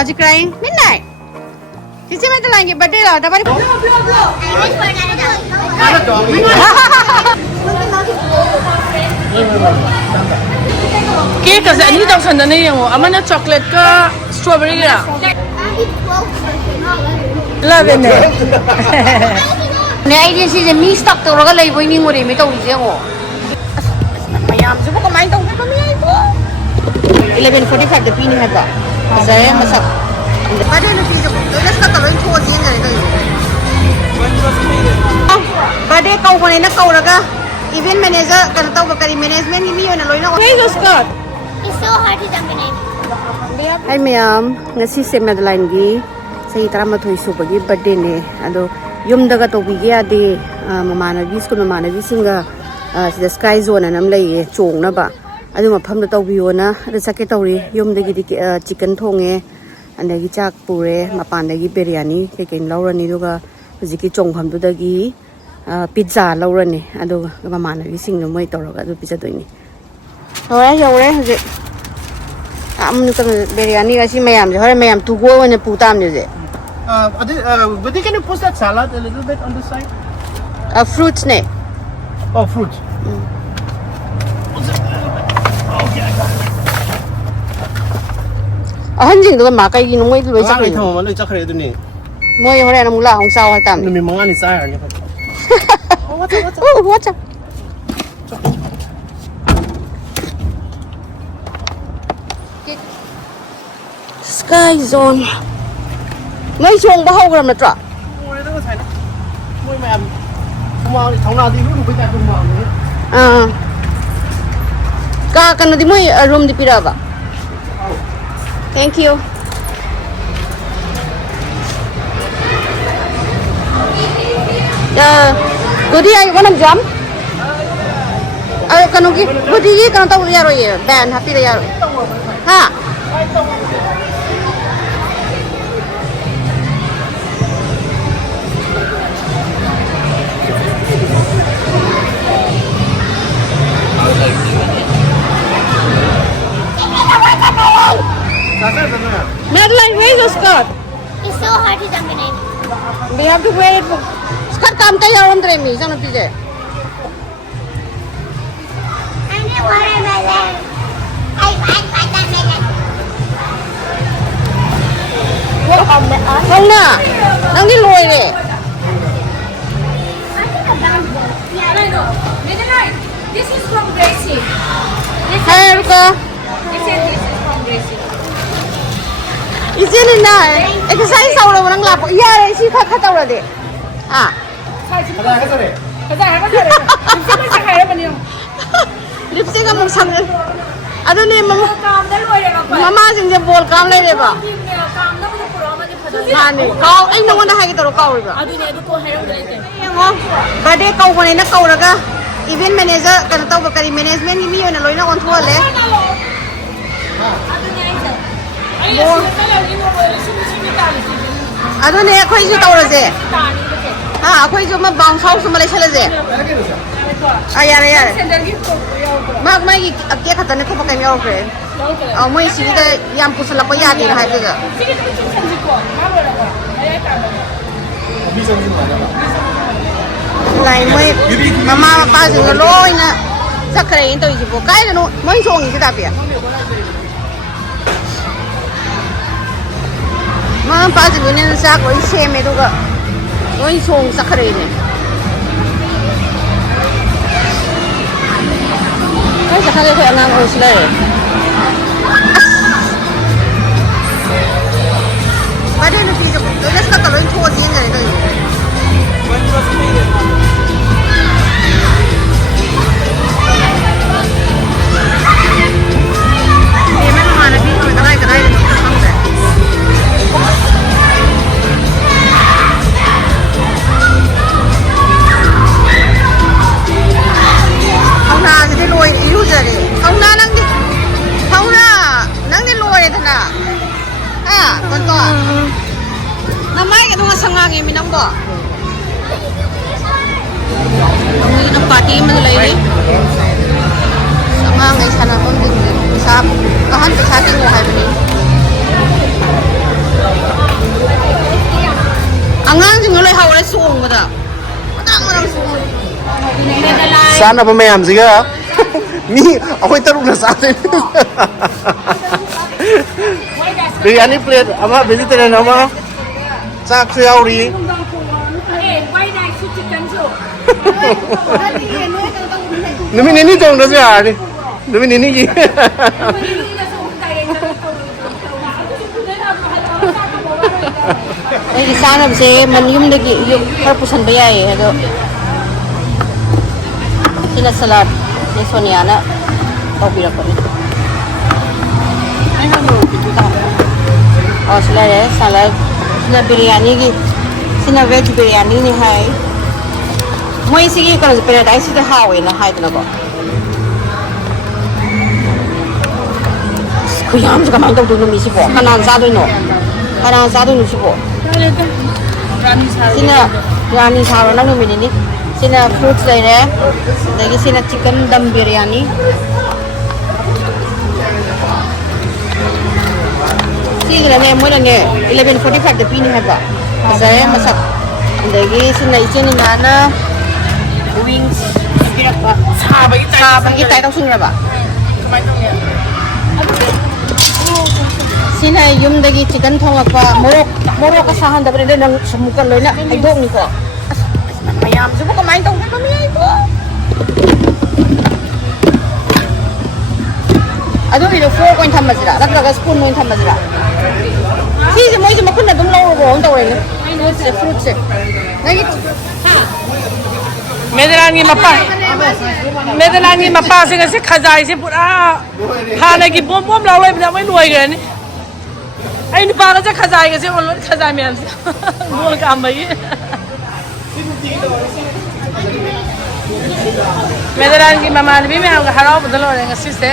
Are you crying? Midnight. Echanupi Medaline birthday la. Dapat. Cake kasi ani daw sanda na yung amana chocolate ka strawberry la. 11 ne. Ne idea si mi stock to raga lay boy ni ngori mi to ije ko. Mayam su ko kamay to ko mi ai ko. 11:45 the pini haba. Saya masak. Ada na piso. Let's ka taloy ko din na ito. Birthday kau ko na kau raga. Event manager kan tahu bakal management ni miyo na loy na. Hey, Scott. It's so hard to dominate. Hi ma'am, ngasi si Medaline gi sa Trampoline subagi birthday ne. Ado yum daga to bigya de mamanabi school mamanabi singa sida sky zone nam lay chong na ba. Ado mafam da to biyo na ado sakit tawri yum dagi chicken thonge andagi chak pure mapan dagi biryani kekin laurani duga hujiki chong pham du dagi pizza laurani ado mamanabi sing no moi tawraga ado pizza doini. Yore huje biryani kasi mayam je. Mayam tu go ne putam je. But can you push that salad a little bit on the side? Fruits ne. Oh, fruit. Hanjing tu kan makai gini moi tu Makai tu mana lu cakap itu ni? Moi hore na mula hong sao hai tam. Ni memang ni saya ni. Oh, what's up? Sky zone. Ngay chuồng bao gram là trọ. Moi đó có thể. Moi mà không thằng nào thì lúc bây giờ không vào nữa. Ka kan di moi room di pira ba. Thank you. Godi ay wanam jam. Ay kanugi godi ji kan tahu ya roye band happy ya. Ha. Medaline, where is your skirt? It's so hard to dominate. We have to wear it. Skirt kam kaya orang teremi, sana pije. I need watermelon. I want watermelon. Không na, nang di loi le. Yeah, I know. Medaline, this is from Gracie. Hai Ruka. This is from Gracie. Isin na. Exercise sao lo nang lapo. Iya, si kha tau la de. Ah. Ada apa tu? Kaza hai ba thare. Lipstick sa khai ra bani yo. Lipstick ka mong sang. Ado ne mama. Kam da loi ra ba. Mama sing je bol kam lai de ba. Kam da ba pura ma de phada. Mane. Kau ai nong na hai ki toro kau ba. Adu ne adu ko hai ra ba le. Ngo. Birthday kau ko na kau raga. Event manager kan tahu bakal management ni miyo na loy na on thua le. Adu ne ai sa. Ai ya sa la ni mo su ni ta le. Ado ne khoi ju tau ra je. Ta ni le. Ha, khoi ju ma bounce house ma le chale je. Ah, ya ya. Sendal gi ko yo ko. Mak mai ki ke khata ne ko pakai mi au kre. Au moi si da yam pusala ko ya de ha de ga. Sige to chu san ji ko. Ma lo ra ba. Ai ta ba. Bisa ni mana? Lai moi mama pa jing lo loi na. Sakre in to ji bo kai no moi chong ni da pia. Mama pa jing ni na sa ko i se me do ga. Moi chong sakre ni. Ai sakre ko angang o sila eh. Ada na piso. Let's ka taloy ko din na ito. Không na thì lôi yếu giờ đi. Không na nang đi lôi thế nào? À, con to. Na mai cái đúng sangang em minang bo. Ang ng party mo nila ini. Sangang ay sana mo din. Sa kahan pa sa ating buhay mo ni. ꯃꯥꯂꯦ ꯁꯣꯡꯕꯗ ꯆꯥꯅꯕ ꯃꯌꯥꯝꯁꯤꯒ ꯃꯤ ꯑꯩꯈꯣꯏ ꯇꯔꯨꯛꯅ ꯆꯥꯗꯣꯏꯅꯤ biryani plate ꯑꯃ vegetarian ꯑꯃ ꯆꯥꯛꯁꯨ ꯌꯥꯎꯔꯤ 누미 니니 정도지 아니 누미 니니기 ꯑꯩꯒꯤ ꯆꯥꯅꯕꯁꯦ ꯌꯨꯝꯗꯒꯤ ꯈꯔ ꯄꯨꯁꯟꯕ ꯌꯥꯏꯌꯦ ꯑꯗꯣ ꯁꯤꯅ ꯁꯂꯥꯠ ꯅꯦ ꯁꯣꯅꯤꯌꯥꯅ ꯇꯧꯕꯤꯔꯛꯄꯅꯤ ꯁꯤ ꯂꯩꯔꯦ ꯁꯂꯥꯠ ꯁꯤꯅ ꯕꯤꯔꯌꯥꯅꯤꯒꯤ ꯁꯤꯅ ꯚꯦꯖ ꯕꯤꯔꯌꯥꯅꯤꯅꯤ ꯍꯥꯏ ꯃꯣꯏꯁꯤꯒꯤ ꯀꯩꯅꯣꯁꯦ ꯄꯦꯔꯥꯗꯥꯏꯁꯁꯤꯗ ꯍꯥꯎꯋꯦꯅ ꯍꯥꯏꯗꯅꯀꯣ ꯈꯨꯌꯥꯝꯁꯦ ꯀꯃꯥꯏꯅ ꯇꯧꯗꯣꯏꯅꯣ ꯃꯤꯁꯤꯕꯣ ꯀꯅꯥꯅ ꯆꯥꯗꯣꯏꯅꯣ ꯁꯤꯕꯣ sini biryani saro na numi ni sini fruits lere lagi sini chicken dum biryani sini ne mo ne 11:45 de pini haba saya masak lagi sini icheni nana wings birapa bagi tai tau sungra ba sini yum dagi chicken thongakpa morok ka sahan da bere nang samukan loina ai dok ni ko mayam subu ko main tong ko mi ai ko adu ni fork ko thamajira raga spoon no thamajira si je moi je makun na dum lo ro on taw ni fruit se nagi Medaline mapa se ngasi khajai se pura hana gi bom bom law lai bna mai loi ga ni ai ni pa la ja khajai ga se on lo khajai me am mo ka mai Medaline gi mama ni me am ga harau badalo re ngasi se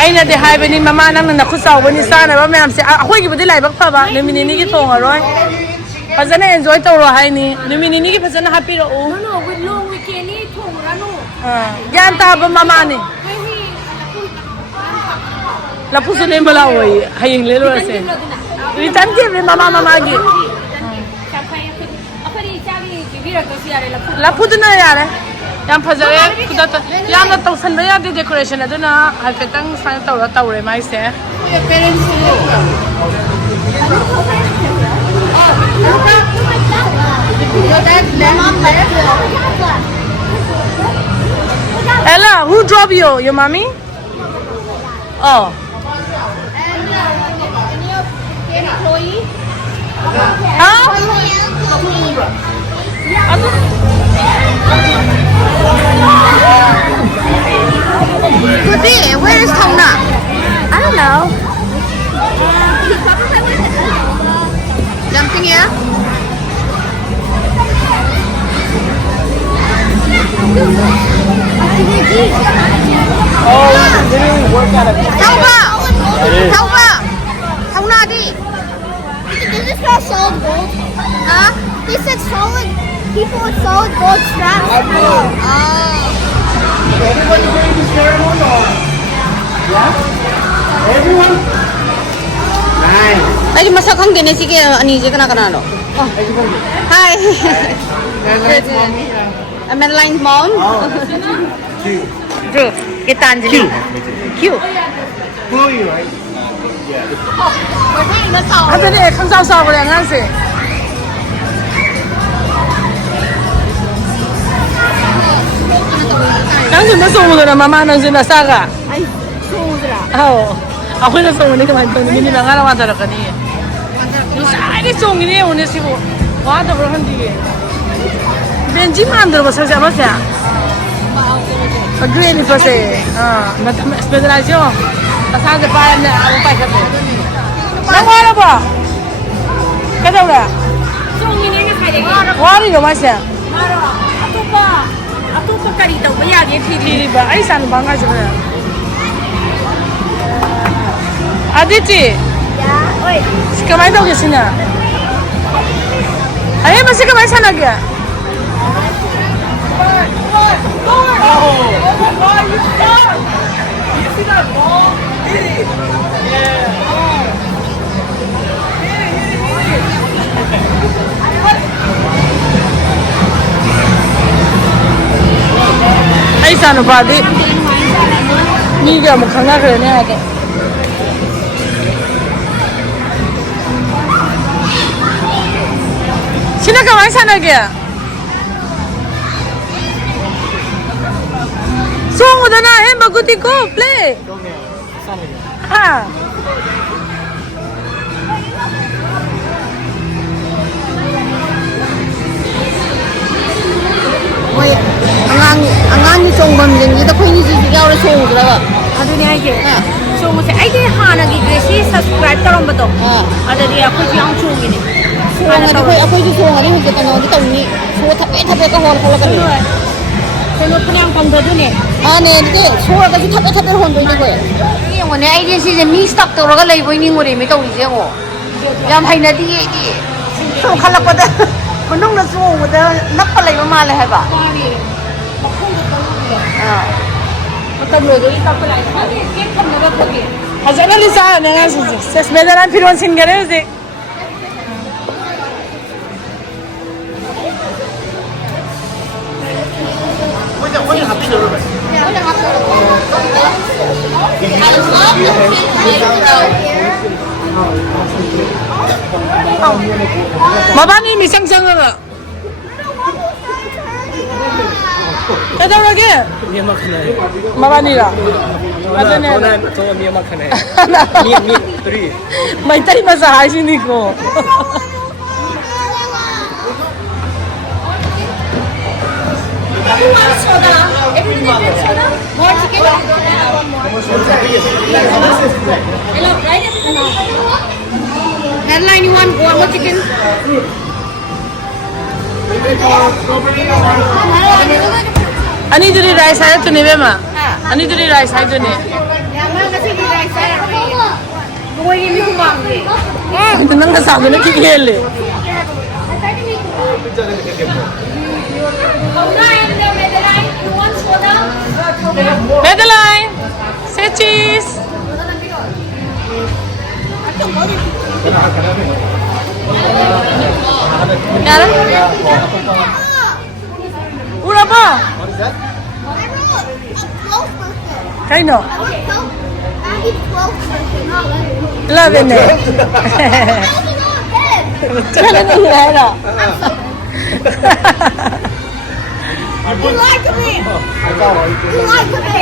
ai na de hai bani mama nang na khusau bani sa na ba me am se akhoi gi badi lai bak pha ba ni mini ni gi tong aroi fazana enjoy tawro hai ni numini ni gi fazana happy ro no with long weekend ni thong ra no yan ta ba mama ni la puso le bala oi haying le lo se ri tan ke mama gi la pudna yare yan fazare kudata yan na tawsan ba ya de decoration aduna halfetang sang tawre mai se parents Ella, who drove you? Your mommy? Oh. Huh? Could be. Where is Tongna? I don't know. Jumping here? Oh, they didn't work out of it. Tauba! Tongna di! Does this guy solid gold? Huh? He said solid people with solid gold straps. Everybody bring this ceremony on. Yeah? Everyone? Nice. Lagi masak hang gini sih ani je kena no. Oh. Hi. Medaline's mom. Bro, kita Anjali. Q. Who are you, right? Ada ni khang sao sao boleh ngan se. Nang ni masuk muda mama nang ni nasaga. Ay, sudra. Oh. Aku na song ni kaman to ni na ngara wata ka ni. Ni sai ni song ni one si bo. Wa da bro handi. Benji mandro ba sa ba sa. Agree ni pa se. Specialization. Ta de pa na ang pa ka. Na wala ba? Ka daw la. Song ni nga sai de. Wa ri yo ma sa. Maro. Ato pa kari daw ba ya ge thi ba ai san ba nga sa. Aditi. Yeah. Oi. Kamay daw kasi na. Ay, masih kamay sana kaya. Ichanu party. Ni ga mo khanga khare ne ade. Sina ka mai sana ge. Song udah na he baguti ko play. Ha. Oi, angang ni song bam jeng kita koi ni ji ga ora song dra ba. Adu ni ai ge. So mo se ai ge hana gi gresi subscribe karom ba to. Ada dia aku ji ang chu gi ni. Song koi akoi ji song ani hu kana ni tong ni. So thape ka hol khala ka ni. Kono punyang pang da du ni. Ne de so ga ji thape hon doi ni koi. Ni ngone ai de si je mi stop to ra lai boi ni ngore mi to ri je ngo. Yam hai na di di. So khala pa da. Manung na so da nak pa lai ma le hai ba. Matam lo do ita pala ita de ke kam na ba phoke. Hazana lisa na nga si. Ses medalan phiron sin gare usi. What happy to Robert? Mabani mi sang sang ga. Ada lagi? Mia makhna hai. Mabani la. Ada ne. To mia makhna hai. Mia 3. Mai tai ma sa hai sini ko. More chicken. Headline you want one more chicken? Ani duri rice hai tu ne Bemma. Ani duri rice hai tu ne. Nang ka sa ne ki hele. Medaline, say cheese. Cara? Ura ba? What is that? Kay no. I 11 eh. Kala ni hera. You lied to me. You lied to me.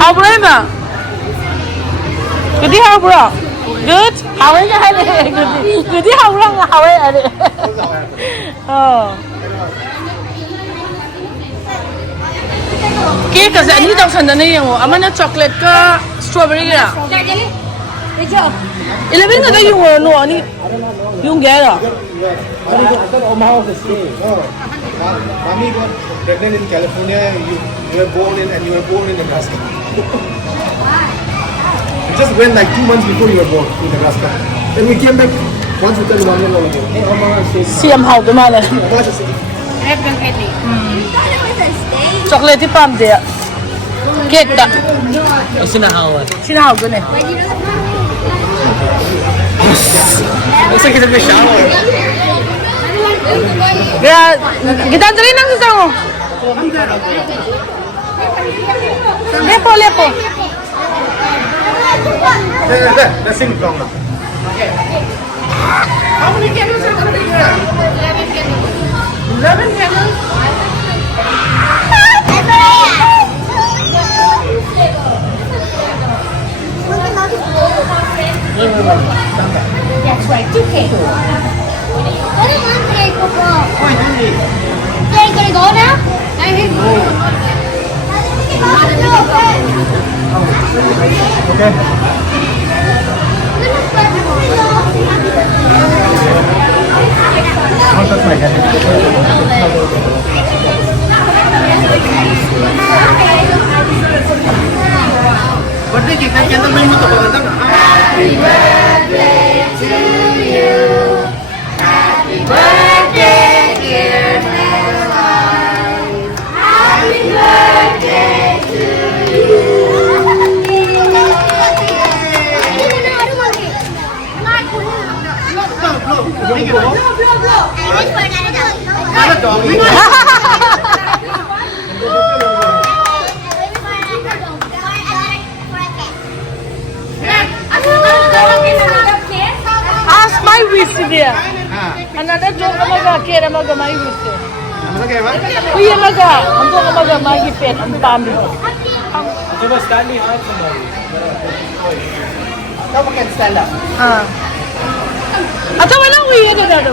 How Bemma? Good how bro? Good? How is it? Good how long how is it? Oh. Cake kasi ani daw sanda na yung ama na chocolate ka strawberry ka. 11 na yung ano ani yung gera. Mommy got pregnant in California. You were born in and you were born in Nebraska. You just went like 2 months before you were born in Nebraska. Then we came back once we turned 1 year old again. Hey, Mama, Siyam how dumala. Chocolate pam dia. Cake ta. Sinahawan. Sinahaw ko na. Looks like he's in the shower. Kaya, gitantarin lang sa mo. Lepo, lepo. Let's sing song now. How many candles are going to be there? 11 candles? That's right, 2 cake. What is 1 cake for? Are you gonna go now? Okay. Don't touch my hand. Birthday cake, candle may mo to. Happy birthday to you. Happy birthday, dear Medaline. Happy birthday to you. Another doggy. Ask my wish there. Another joke amaga, kera amaga my wish. Ano kaya ba? Uy amaga, ando amaga magi pet ang pambi. Coba standing up somebody. Kamu can stand up. Ato wala uy ano dado.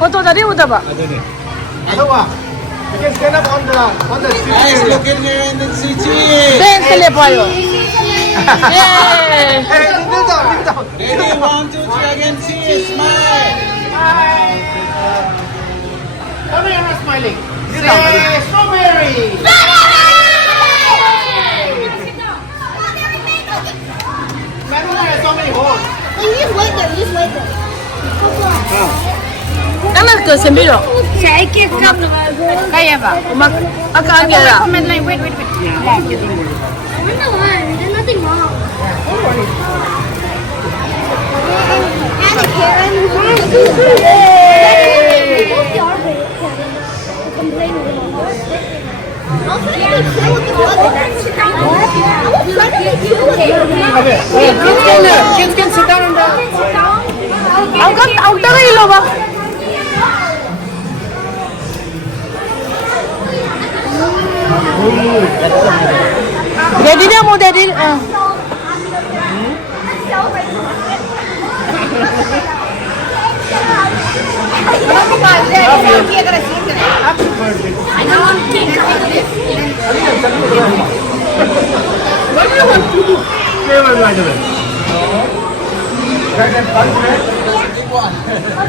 Oto dari uda ba? Ano ba? You can stand up on the seat. Guys, look in here and then see cheese. Ben kele payo. Hey, Yay! kneel down, kneel down. Ready, 1, 2, 3, again, cheese. Smile. Come here, not smiling. Say strawberry. Meron na so many holes. Just wait there. Ano ko sembiro? Say, kiss cup. Kaya ba? Umak akaangera. Wait. We're not lying. There's nothing wrong. Anna Karen. We both are, but complain a little more. I'm trying to chill with the other. I'm trying to chill with the other. Kids can sit down on the... Ang tara ilo ba? Daddy na mo, daddy. Happy birthday. I know I'm king. What do you want to do? Never mind it.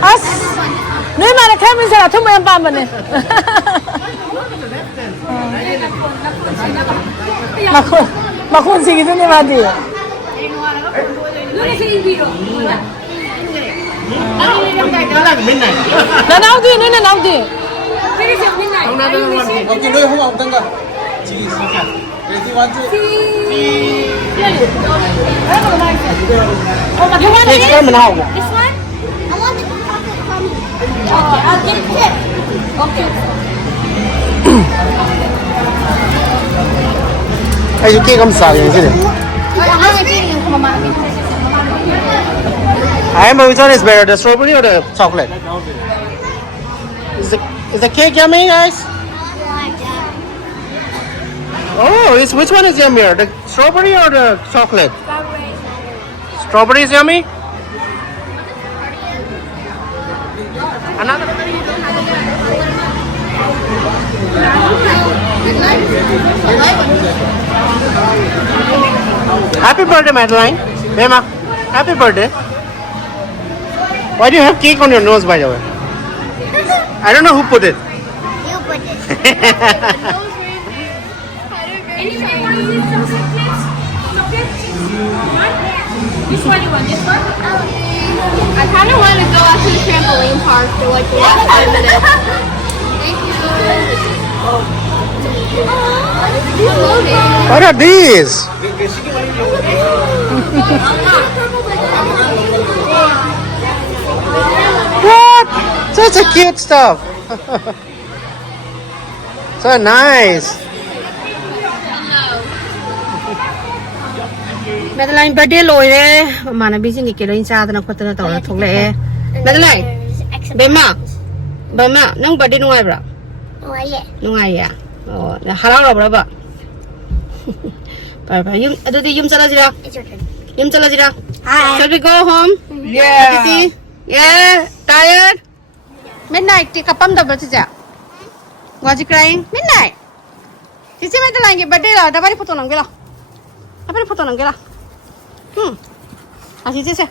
As. Noy mana kami sa ato mo yung pamane. Makun sige to ni Madi. Midnight. Nanaw di, nanaw di. Okay, no, hum out tanga. Cheese. Ready, 1, 2. You want Yes, come on now. This one? I want the chocolate from you. Okay, I'll get it. Okay. Hey, you can't come sorry, isn't it? I remember which one is better, the strawberry or the chocolate? Is the cake yummy, guys? Oh, which one is yummier, the strawberry or the chocolate? Strawberry is yummy? Another. Happy birthday, Madeline. Bemma, happy birthday. Why do you have cake on your nose, by the way? I don't know who put it. You put it. Which one you want? This one? I kind of want to go out to the trampoline park for like the last 5 minutes. Thank you. What are these? What? Such a cute stuff. So nice. Madeline birthday lôi đấy, mà nó biết gì cái đó cha tao nó có tao nó thuộc lệ. Madeline, Bemma, nung birthday nung ai bro? Nung ai à? Oh, halal rồi bro. Bye. Yum chala jira. It's your turn. Yum chala jira. Hi. Shall we go home? Yeah. Titi? Yeah. Tired? Midnight. Ti kapam da bachi ja. Was you crying? Midnight. Titi Madeline ke birthday la. Dabari photo nang gela. Dabari photo nang gela. Así se.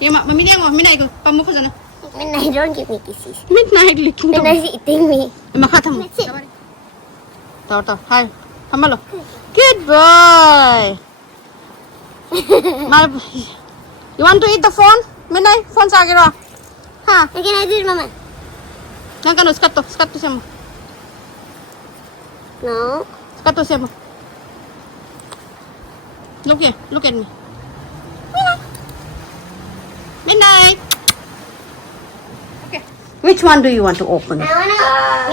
Iya mak, mami dia ngomong midnight ko. Pamu ko sana. Midnight, don't give me kisses. Midnight licking. Midnight's eating me. Makatamu. That's it. Tahu. Hai. Hamalo. Good boy. You want to eat the phone? Midnight phone sa akin ha. What can I do, Mama? Nang kano skat to siya mo. No. Skat to siya mo. Look at me. Midnight. Which one do you want to open? I wanna.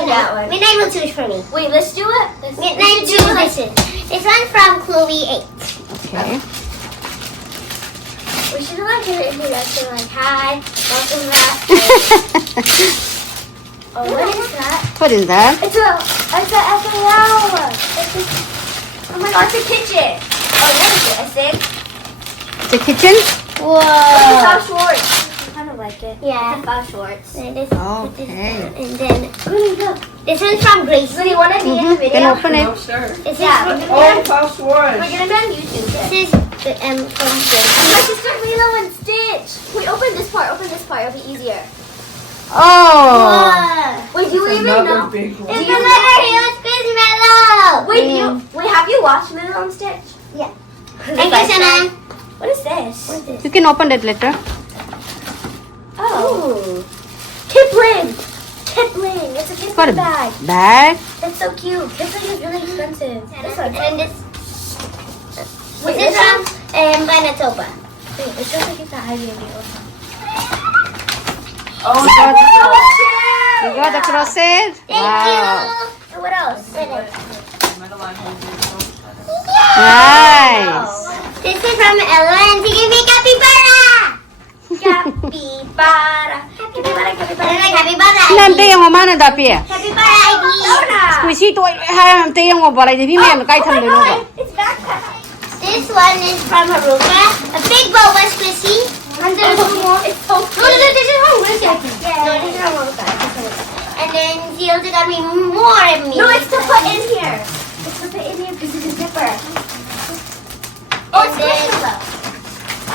that one. Midnight will choose for me. Wait, let's do it. Midnight choose this one. This one from Chloe 8. Okay. We should like do it introduction like hi, welcome back. Oh, what is that? What is that? It's a FAL. Oh my god, it's a kitchen. Oh, that is it, I think. The kitchen? Whoa. It's Bob Schwartz. I kind of like it. Yeah. It's Bob Schwartz. And this, Okay. and then this one's from Grace. So do you want to be in the video? Then open it. This Yeah. is We're gonna be on YouTube. this is the from Grace. My sister Lilo and Stitch. Wait, open this part. Open this part. It'll be easier. Oh. Wait, do you even know? big one. It's the letter here. Squishmallow. Wait, have you watched Lilo and Stitch? Yeah. Thank Thank you, Shannon. What is this? What is this? You can open that letter. Oh. Kipling. Kipling. It's a Kipling Got a bag. bag. That's so cute. Kipling is really expensive. This one. And this Wait, is this one? from Manitoba. Wait, it feels like it's a high video. You got the crosses? Thank Wow. you. And what else? Nice. This is from Ella and she gave me capybara. Capybara. Capybara, I capybara. like capybara. Nante yung mana tapi ya? Capybara ID. Squishy to ha te yung balay di me kai tham de no ba. It's backpack. This one is from Aruba. A big boba squishy. And there's more. It's so No, cute. this is from Aruba. No, this is from Aruba. And then she also got me more and me. No, it's to put in here. It's to put in here because it's a zipper. Oh, it's Squishmallow.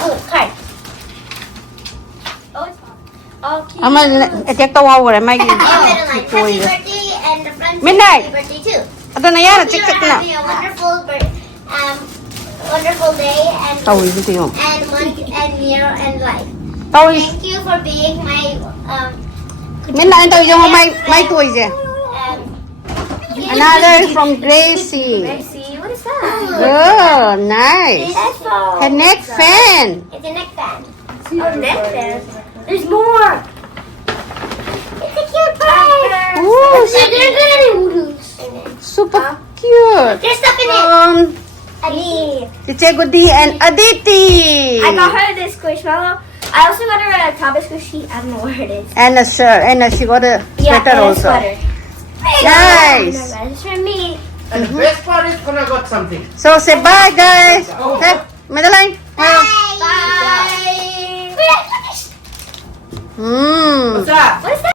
Oh, card. Oh, it's okay. Ama etek to wa wa mai. Happy birthday and the friends Midnight. happy birthday too. Ato na yan, Hope check you're it na. having a wonderful day and Tawi dito yung. month and year and life. Tawi. Thank you for being my Minna ito yung may toys eh. Another from Gracie. See, what is that? Oh, nice. Headphones. A neck fan. It's a neck fan. Oh, neck fan. There's more. It's a cute bird. Ooh, There's super cute. stuff in it. Ali. Chichegudi and Aditi. I got her this Squishmallow. I also got her a Taba Squishy. I don't know where it is. And a shirt. And she got a sweater and a also. sweater. Nice. It's for me. And the best part is gonna got something. So say bye guys. Okay, Medaline. Bye. Bye. We're finished. Hmm. What's that? What is